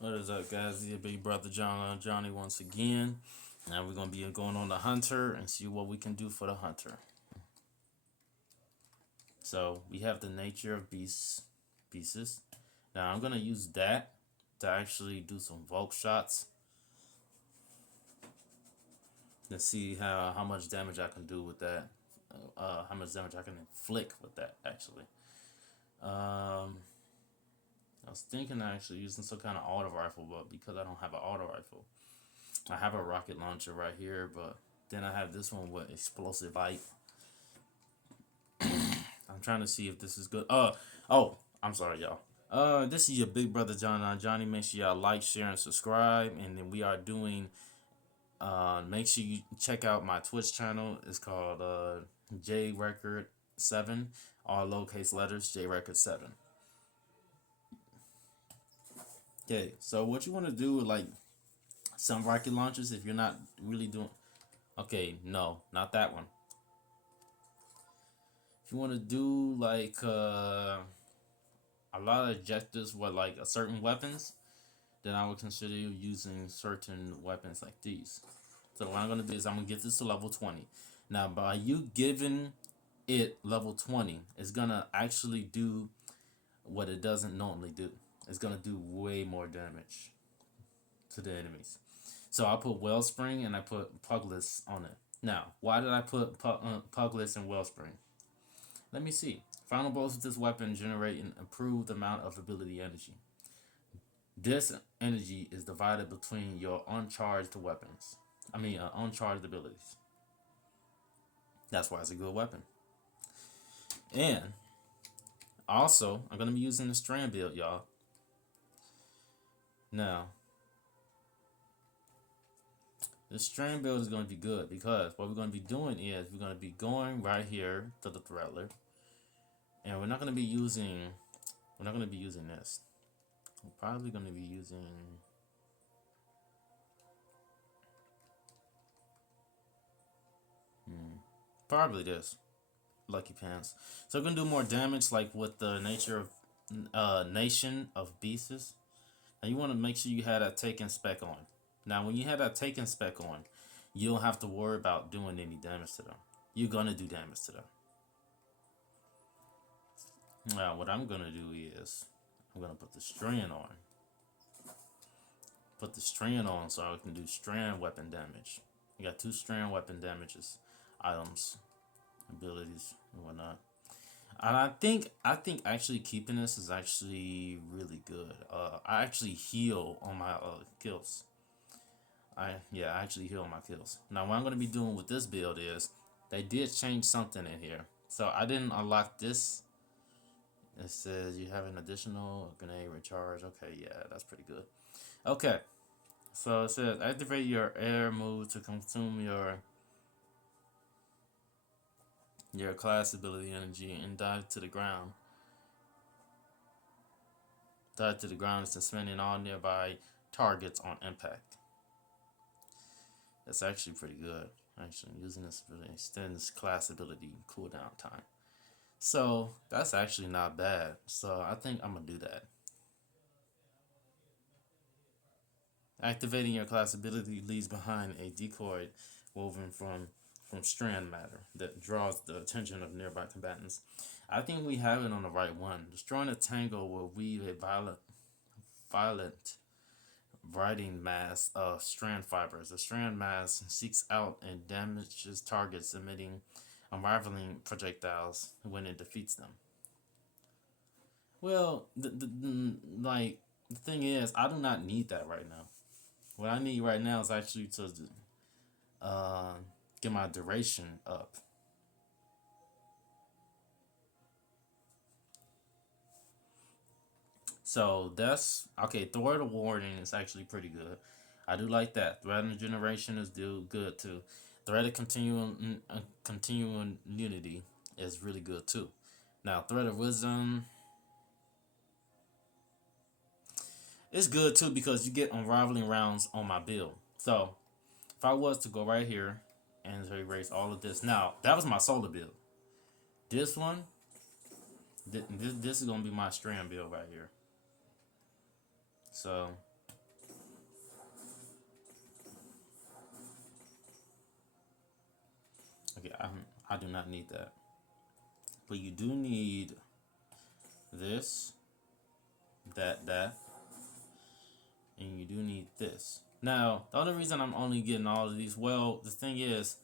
What is up, guys? It's your big brother Johnny once again. Now we're gonna be going on the hunter and see what we can do for the hunter. So we have the nature of beasts. Now I'm gonna use that to actually do some bulk shots to see how much damage I can do with that. How much damage I can inflict with that actually. I was thinking of actually using some kind of auto rifle, but because I don't have an auto rifle, I have a rocket launcher right here, but then I have this one with explosive bite. I'm trying to see if this is good. Oh, I'm sorry, y'all. This is your big brother Johnny. Make sure y'all like, share, and subscribe. And then we are doing. Make sure you check out my Twitch channel. It's called J Record 7, all lowercase letters. J Record 7. Okay, so what you want to do, like some rocket launchers, if you're not really doing. Okay, no, not that one. If you want to do like a lot of objectives with like a certain weapons, then I would consider using certain weapons like these. So what I'm gonna do is I'm gonna get this to level 20. Now by you giving it level 20, it's gonna actually do what it doesn't normally do. It's gonna do way more damage to the enemies. So I put Wellspring and I put Pugless on it. Now, why did I put Pugless and Wellspring? Let me see. Final blows with this weapon generate an improved amount of ability energy. This energy is divided between your uncharged weapons. Uncharged abilities. That's why it's a good weapon. And also, I'm going to be using the strand build, y'all. Now, the strand build is going to be good because what we're going to be doing is we're going to be going right here to the Threadler. And we're not going to be using this. We're probably going to be using probably this. Lucky Pants. So we're gonna do more damage, like with the nature of Nation of Beasts. Now you want to make sure you have that taken spec on. Now when you have that taken spec on, you don't have to worry about doing any damage to them. You're gonna do damage to them. Now what I'm gonna do is I'm gonna put the strand on. Put the strand on so I can do strand weapon damage. You got 2 strand weapon damages, items, abilities, and whatnot. And I think actually keeping this is actually really good. I actually heal on my kills. I actually heal on my kills. Now what I'm gonna be doing with this build is they did change something in here. So I didn't unlock this. It says you have an additional grenade recharge. Okay, yeah, that's pretty good. Okay. So it says activate your air move to consume your class ability energy and dive to the ground. Dive to the ground is suspending all nearby targets on impact. That's actually pretty good. Actually, using this ability extends class ability cooldown time. So that's actually not bad. So I think I'm gonna do that. Activating your class ability leaves behind a decoy woven from strand matter that draws the attention of nearby combatants. I think we have it on the right one. Destroying a tango will weave a violent writing mass of strand fibers. The strand mass seeks out and damages targets, emitting unraveling projectiles when it defeats them. Well, the thing is, I do not need that right now. What I need right now is actually to uh, get my duration up. So that's okay. Threat of warning is actually pretty good. I do like that. Threat of generation is do good too. Threat of continuing unity is really good too. Now threat of wisdom is good too because you get unraveling rounds on my build. So if I was to go right here and erase all of this, now that was my solar build. This one, this is gonna be my strand build right here. So Okay, I do not need that. But you do need this, that, and you do need this. Now, the only reason I'm only getting all of these, well, the thing is,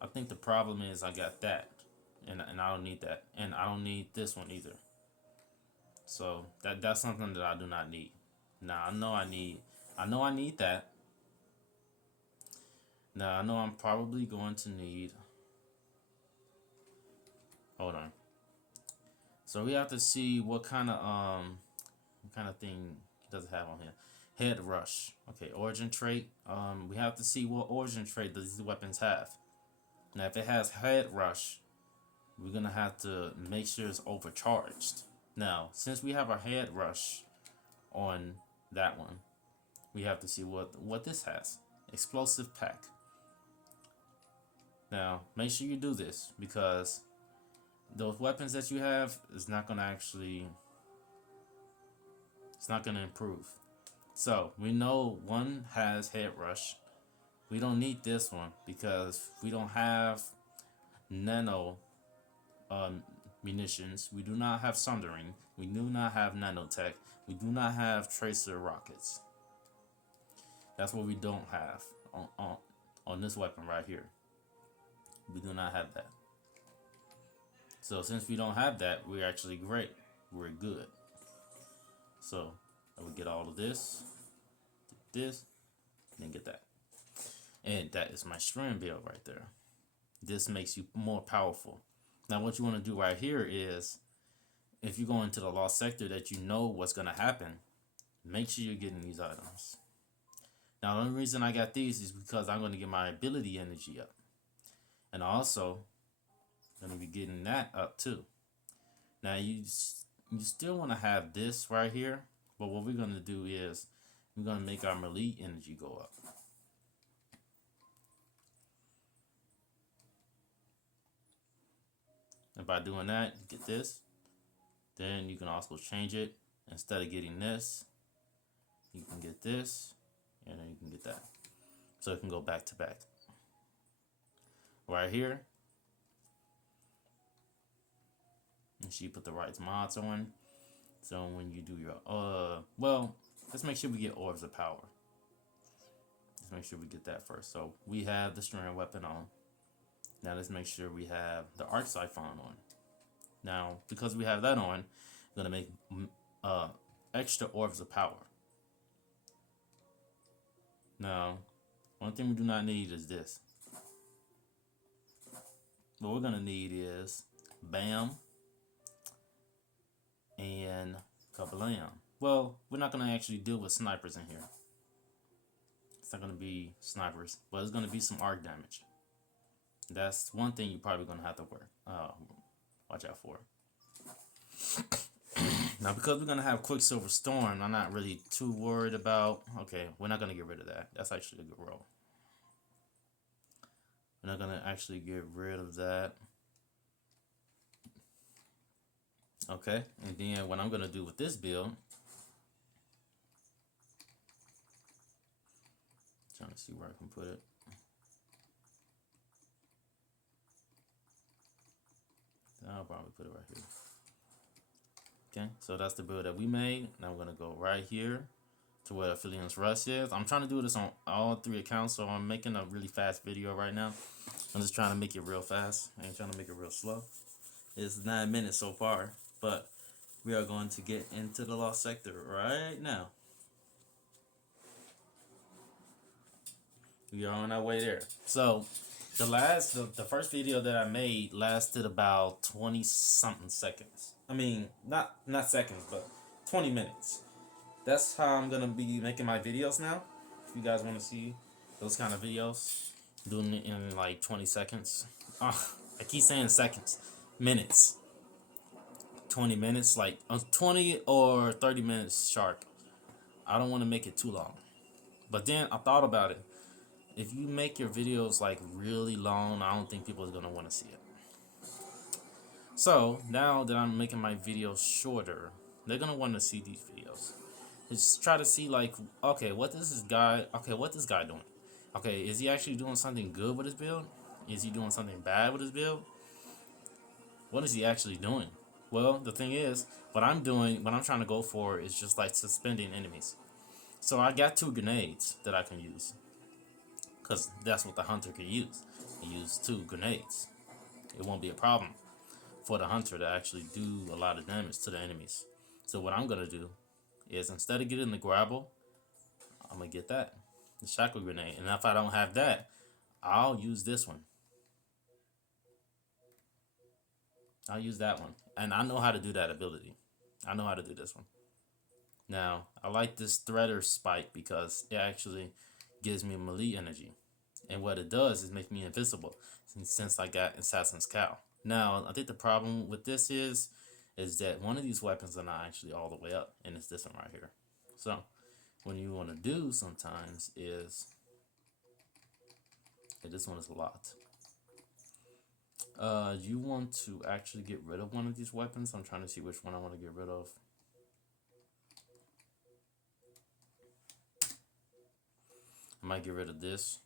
I think the problem is I got that, and I don't need that, and I don't need this one either. So that's something that I do not need. Now I know I need that. Now I know I'm probably going to need. Hold on. So we have to see what kind of thing does it have on here. Head rush. Okay, origin trait. We have to see what origin trait these weapons have. Now if it has head rush, we're gonna have to make sure it's overcharged. Now, since we have our head rush on that one, we have to see what this has. Explosive pack. Now, make sure you do this because those weapons that you have is not gonna actually, it's not gonna improve. So we know one has head rush. We don't need this one because we don't have nano munitions. We do not have sundering. We do not have nanotech. We do not have tracer rockets. That's what we don't have on this weapon right here. We do not have that. So since we don't have that, we're actually great. We're good. So I would get all of this, and then get that. And that is my stream build right there. This makes you more powerful. Now what you want to do right here is, if you go into the lost sector that you know what's going to happen, make sure you're getting these items. Now the only reason I got these is because I'm going to get my ability energy up. And also, I'm going to be getting that up too. Now you still want to have this right here, but what we're going to do is we're going to make our melee energy go up. And by doing that, you get this. Then you can also change it. Instead of getting this, you can get this, and then you can get that. So it can go back to back. Right here, and she put the right mods on. So when you do your well, let's make sure we get orbs of power. Let's make sure we get that first. So we have the string weapon on. Now let's make sure we have the arc siphon on. Now because we have that on, we're gonna make extra orbs of power. Now, one thing we do not need is this. What we're gonna need is bam and kablam. Well, we're not gonna actually deal with snipers in here. It's not gonna be snipers, but it's gonna be some arc damage. That's one thing you're probably gonna have to watch out for. Now, because we're gonna have Quicksilver Storm, I'm not really too worried about. Okay, we're not gonna get rid of that. That's actually a good roll. We're not gonna actually get rid of that. Okay, and then what I'm gonna do with this build, trying to see where I can put it. I'll probably put it right here. Okay, so that's the build that we made. Now I'm gonna go right here to where Aphelions Rush is. I'm trying to do this on all 3 accounts, so I'm making a really fast video right now. I'm just trying to make it real fast. I ain't trying to make it real slow. It's 9 minutes so far, but we are going to get into the lost sector right now. We are on our way there. So the first video that I made lasted about 20 something seconds. I mean, not seconds, but 20 minutes. That's how I'm gonna be making my videos now. If you guys want to see those kind of videos, doing it in like 20 seconds. I keep saying seconds, minutes. 20 minutes, like 20 or 30 minutes sharp. I don't want to make it too long. But then I thought about it. If you make your videos like really long, I don't think people are gonna want to see it. So now that I'm making my videos shorter, they're gonna want to see these videos. Just try to see like, okay, what this guy doing? Okay, is he actually doing something good with his build? Is he doing something bad with his build? What is he actually doing? Well, the thing is, what I'm doing, what I'm trying to go for is just like suspending enemies. So I got 2 grenades that I can use. Because that's what the hunter can use. He use 2 grenades. It won't be a problem for the hunter to actually do a lot of damage to the enemies. So what I'm going to do is instead of getting the grapple, I'm going to get that. The shackle grenade. And if I don't have that, I'll use this one. I'll use that one. And I know how to do that ability. I know how to do this one. Now, I like this Threader Spike because it actually gives me melee energy. And what it does is make me invisible since I got Assassin's Cow. Now, I think the problem with this is that one of these weapons are not actually all the way up, and it's this one right here. So, what you want to do sometimes is, this one is locked. You want to actually get rid of one of these weapons. I'm trying to see which one I want to get rid of. I might get rid of this,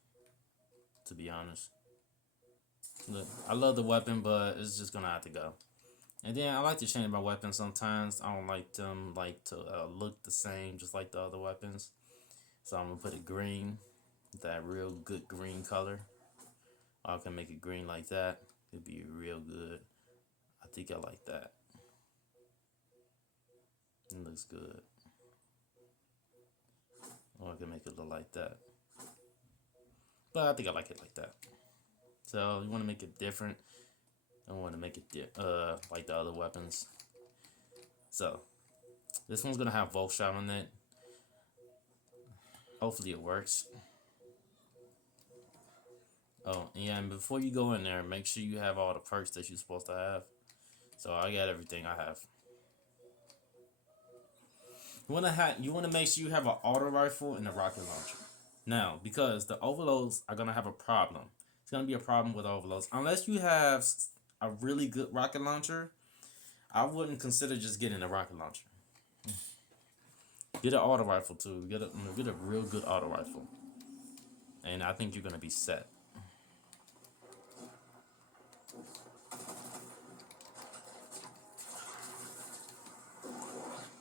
to be honest. Look, I love the weapon, but it's just gonna have to go. And then I like to change my weapons sometimes. I don't like them to look the same, just like the other weapons. So I'm gonna put it green, that real good green color. I can make it green like that. It'd be real good. I think I like that. It looks good. Or I can make it look like that. But I think I like it like that. So you want to make it different. I want to make it like the other weapons. So this one's gonna have Volk Shot on it. Hopefully it works. Oh, yeah, and before you go in there, make sure you have all the perks that you're supposed to have. So I got everything I have. You wanna make sure you have an auto rifle and a rocket launcher. Now, because the overloads are gonna have a problem. It's gonna be a problem with overloads. Unless you have a really good rocket launcher, I wouldn't consider just getting a rocket launcher. Get an auto rifle too. Get a real good auto rifle. And I think you're gonna be set.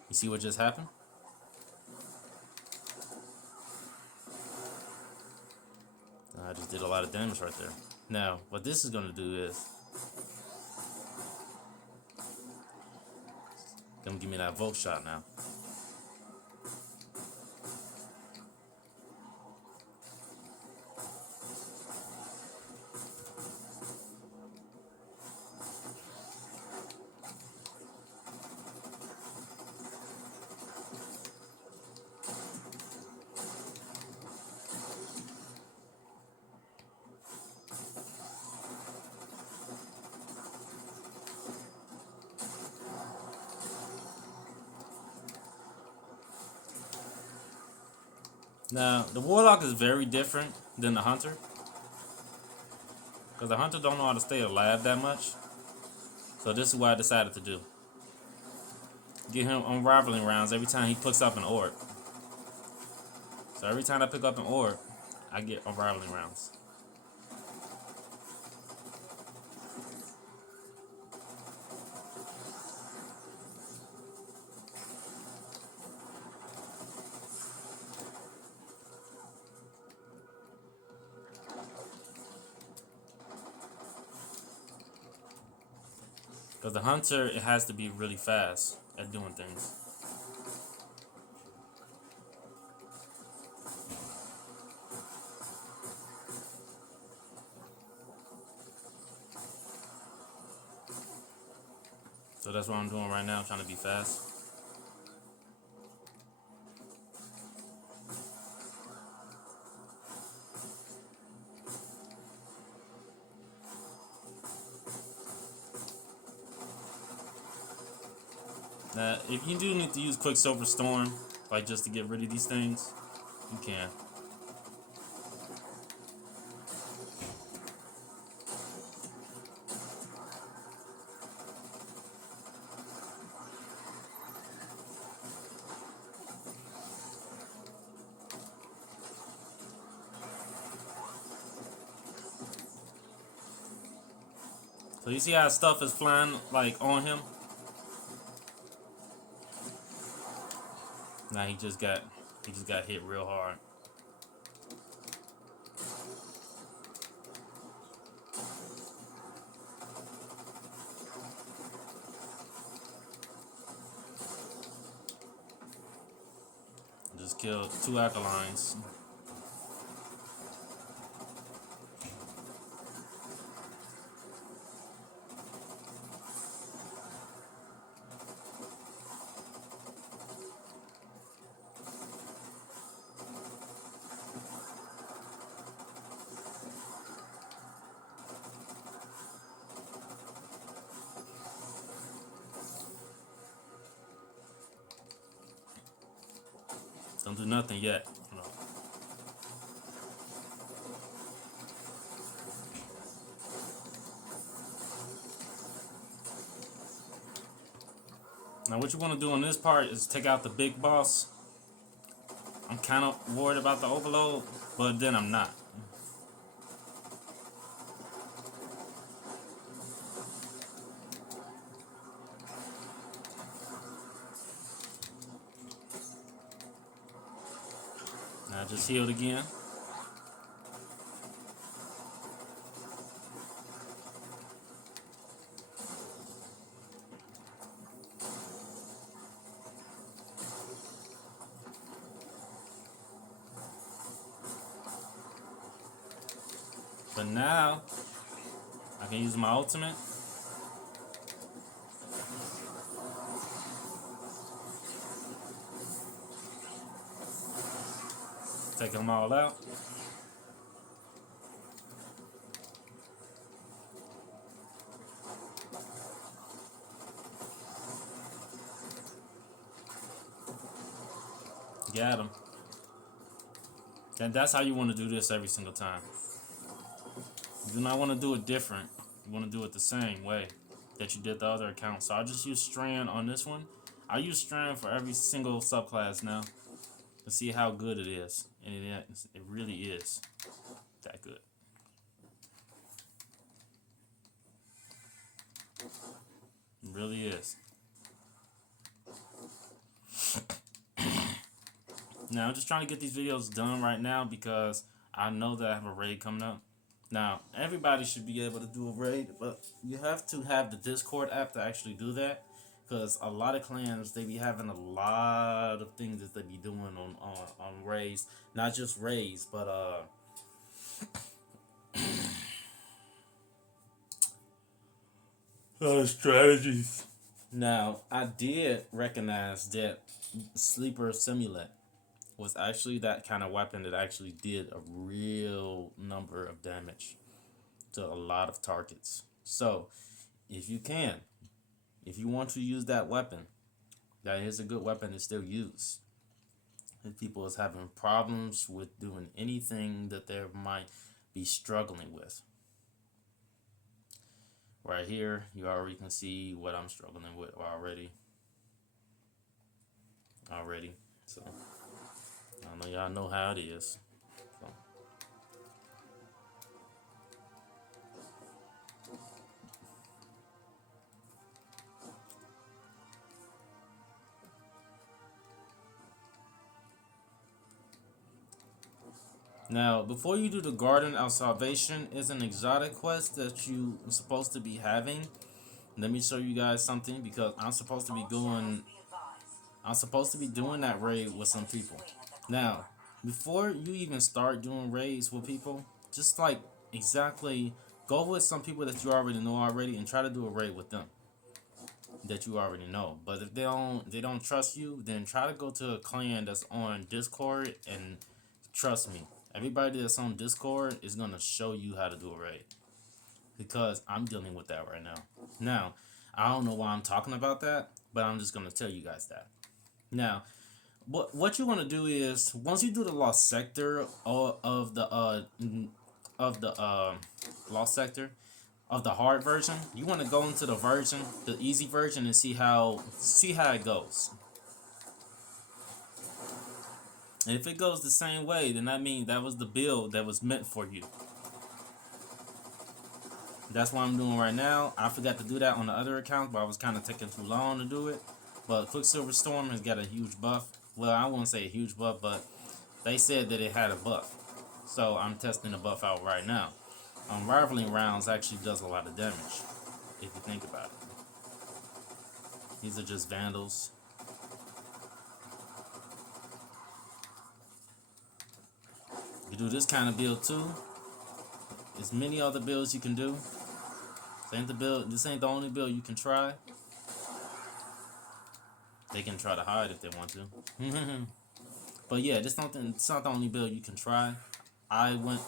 You see what just happened? I just did a lot of damage right there. Now, what this is gonna do is gonna give me that Volk Shot now. Now, the Warlock is very different than the Hunter. Because the Hunter don't know how to stay alive that much. So this is what I decided to do. Get him unraveling rounds every time he picks up an orb. So every time I pick up an orb, I get unraveling rounds. Because the Hunter, it has to be really fast at doing things. So that's what I'm doing right now, trying to be fast. Now, if you do need to use Quicksilver Storm, like just to get rid of these things, you can. So you see how stuff is flying like on him? Now he just got hit real hard. Just killed 2 Aphelions. Don't do nothing yet. No. Now what you want to do on this part is take out the big boss. I'm kind of worried about the overload, but then I'm not. Now just healed again. But now I can use my ultimate. Take them all out. Got him. And that's how you want to do this every single time. You do not want to do it different. You want to do it the same way that you did the other account. So I'll just use Strand on this one. I'll use Strand for every single subclass now to see how good it is. And it really is that good. It really is. Now, I'm just trying to get these videos done right now because I know that I have a raid coming up. Now, everybody should be able to do a raid, but you have to have the Discord app to actually do that. Because a lot of clans, they be having a lot of things that they be doing on raids. Not just raids, but strategies. Now, I did recognize that Sleeper Simulant was actually that kind of weapon that actually did a real number of damage to a lot of targets. So, if you can, if you want to use that weapon, that is a good weapon to still use. If people is having problems with doing anything that they might be struggling with. Right here, you already can see what I'm struggling with already. So, I know y'all know how it is. So. Now, before you do the Garden of Salvation, is an exotic quest that you are supposed to be having. Let me show you guys something because I'm supposed to be doing that raid with some people. Now, before you even start doing raids with people, just like exactly go with some people that you already know already and try to do a raid with them that you already know. But if they don't trust you, then try to go to a clan that's on Discord, and trust me, everybody that's on Discord is gonna show you how to do a raid. Because I'm dealing with that right now. Now, I don't know why I'm talking about that, but I'm just gonna tell you guys that. Now, what you want to do is once you do the lost sector of the lost sector of the hard version, you want to go into the easy version, and see how it goes. And if it goes the same way, then that means that was the build that was meant for you. That's what I'm doing right now. I forgot to do that on the other account, but I was kind of taking too long to do it. But Quicksilver Storm has got a huge buff. Well, I won't say a huge buff, but they said that it had a buff. So I'm testing the buff out right now. Rivaling rounds actually does a lot of damage, if you think about it. These are just vandals. You do this kind of build too. There's many other builds you can do. This ain't the only build you can try. They can try to hide if they want to. But yeah, it's not the only build you can try. I went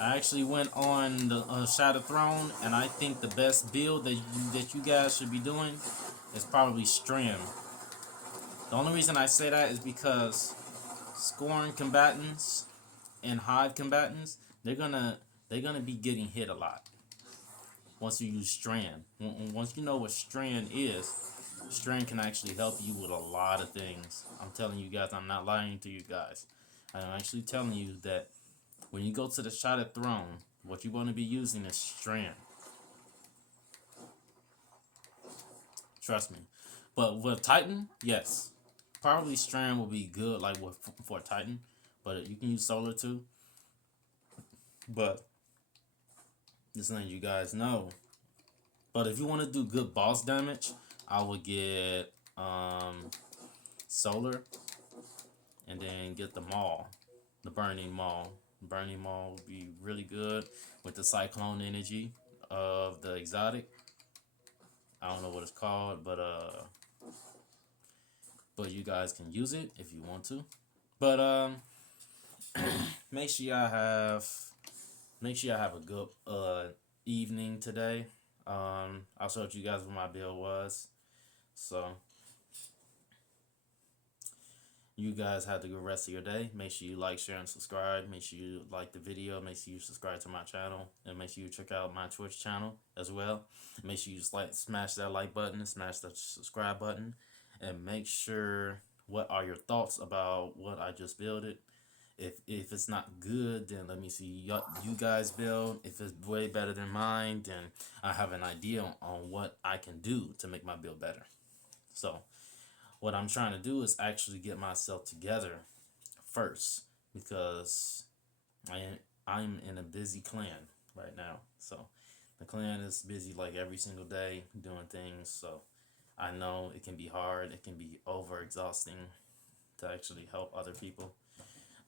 I actually went on the Shadow Throne, and I think the best build that you guys should be doing is probably Strand. The only reason I say that is because scoring combatants and hive combatants, they're gonna be getting hit a lot once you use Strand. Once you know what Strand is, Strand can actually help you with a lot of things. I'm telling you guys, I'm not lying to you guys. I'm actually telling you that when you go to the Shattered Throne, what you want to be using is Strand. Trust me. But with Titan, yes. Probably Strand will be good like for Titan. But you can use Solar too. But just letting you guys know. But if you want to do good boss damage, I would get Solar and then get the Maul. The Burning Maul. Burning Maul will be really good with the Cyclone energy of the exotic. I don't know what it's called, but you guys can use it if you want to. But make sure y'all have a good evening today. I showed you guys what my build was, so you guys have a good rest of your day. Make sure you like, share, and subscribe. Make sure you like the video. Make sure you subscribe to my channel, and make sure you check out my Twitch channel as well. Make sure you smash that like button, smash the subscribe button, and make sure what are your thoughts about what I just built it. If it's not good, then let me see you guys build. If it's way better than mine, then I have an idea on what I can do to make my build better. So what I'm trying to do is actually get myself together first, because I'm in a busy clan right now. So the clan is busy like every single day doing things. So I know it can be hard. It can be over exhausting to actually help other people.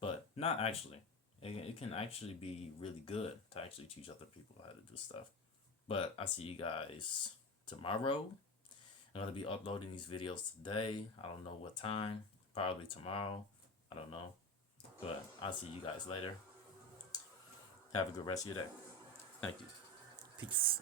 But not actually. It can actually be really good to actually teach other people how to do stuff. But I see you guys tomorrow. I'm going to be uploading these videos today. I don't know what time. Probably tomorrow. I don't know. But I'll see you guys later. Have a good rest of your day. Thank you. Peace.